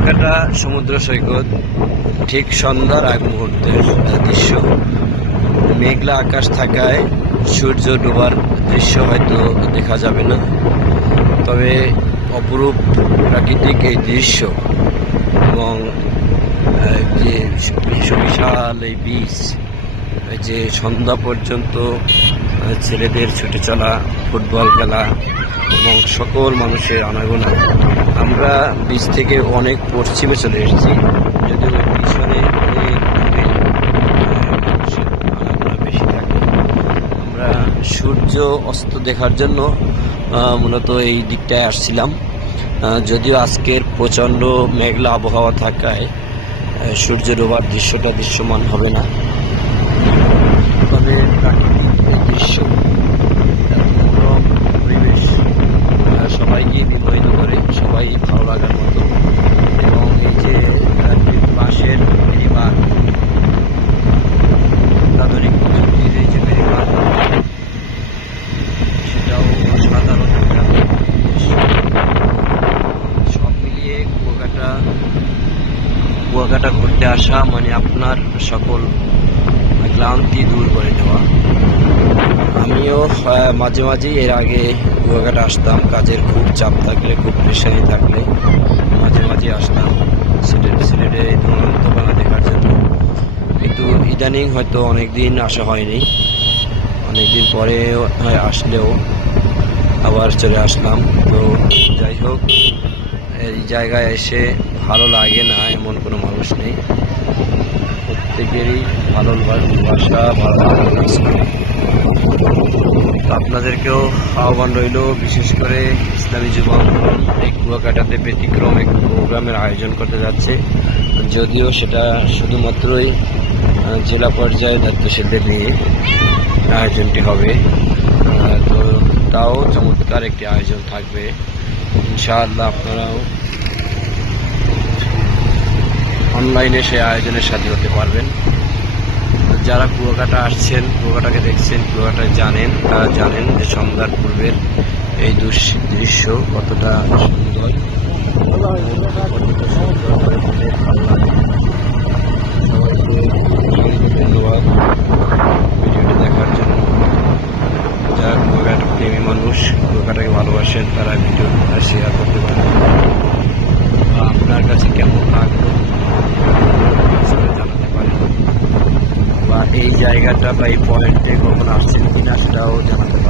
কুয়াকাটা সমুদ্র সৈকত, ঠিক সন্ধ্যার আগ মুহূর্তের দৃশ্য। মেঘলা আকাশ থাকায় সূর্য ডোবার দৃশ্য হয়তো দেখা যাবে না। তবে অপরূপ প্রাকৃতিক এই দৃশ্য এবং যে সুবিশাল এই বীজ যে সন্ধ্যা পর্যন্ত ছেলেদের ছুটে চলা ফুটবল খেলা এবং সকল মানুষের আনাগোনা। আমরা বীজ থেকে অনেক পশ্চিমে চলে এসেছি। যদিও পিছনে বেশি থাকে। আমরা সূর্য অস্ত দেখার জন্য মূলত এই দিকটায় আসছিলাম। যদিও আজকের প্রচণ্ড মেঘলা আবহাওয়া থাকায় সূর্য ডোবার দৃশ্যটা দৃশ্যমান হবে না তবে প্রাকৃতিক এই দৃশ্য এত মনোরম পরিবেশ আহ, সবাইকে বিমোহিত করে সবাই ভালো লাগার মতো এবং এই যে আহ, যে বাঁশের বেড়িবাঁধ আধুনিক প্রযুক্তির এই যে বেড়িবাঁধ সেটাও অসাধারণ একটা দৃশ্য। সব মিলিয়ে কুয়াকাটা কুয়াকাটা ঘুরতে আসা মানে আপনার সকল ক্লান্তি দূর করে দেওয়া। আমিও মাঝে মাঝেই এর আগে কুয়াকাটা আসতাম। কাজের খুব চাপ থাকলে, খুব প্রেশারি থাকলে মাঝে মাঝে আসতাম। সিলেট, সিলেটে দোকানা দেখার জন্য। কিন্তু ইদানিং হয়তো অনেক দিন আসা হয়নি। অনেকদিন পরে হয় আসলেও আবার চলে আসলাম। তো যাই হোক এই জায়গায় এসে ভালো লাগে না, এমন কোনো মানুষ নেই। প্রত্যেকেরই ভালো বাসা ভালো আপনাদেরকেও আহ্বান রইল, বিশেষ করে ইসলামী যুব আন্দোলন এই কুয়াকাটাতে ব্যতিক্রম এক প্রোগ্রামের আয়োজন করতে যাচ্ছে। যদিও সেটা শুধুমাত্রই জেলা পর্যায়ে দায়িত্বশীলদের নিয়ে আয়োজনটি হবে। তো তাও চমৎকার একটি আয়োজন থাকবে। ইনশাআল্লাহ আপনারাও অনলাইনে সে আয়োজনের সাথে হতে পারবেন। যারা কুয়াকাটা আসছেন, কুয়াকাটাকে দেখছেন কুয়াকাটা জানেন, তারা জানেন যে সন্ধ্যার পূর্বের এই দৃশ্য কতটা সুন্দর কতটা সুন্দর সবাইকে অসংখ্য ধন্যবাদ ভিডিওটি দেখার জন্য যারা কুয়াকাটা প্রেমী মানুষ কুয়াকাটাকে ভালোবাসেন তারা ভিডিওটা শেয়ার করতে পারেন আপনার কাছে কেমন লাগল? জানাতে পারেন। বা এই জায়গাটা বা এই পয়েন্টে কখন আসছেন কিনা সেটাও জানাতে পারেন।